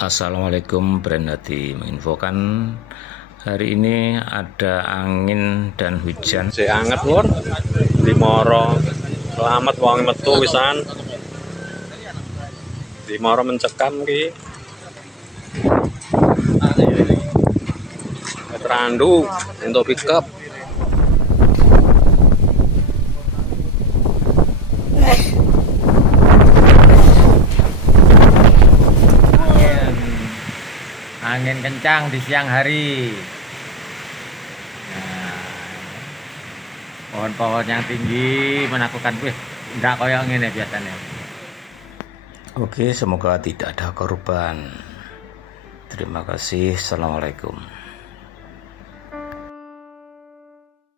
Assalamualaikum, Brandati menginfokan hari ini ada angin dan hujan. Si anget lur di Moro, selamat wong metu wisan. Di Moro mencekam ki. Terandu untuk pickup. Angin kencang di siang hari. Nah, pohon-pohon yang tinggi menakutkan, enggak koyong ini biasanya. Oke, semoga tidak ada korban. Terima kasih. Assalamualaikum.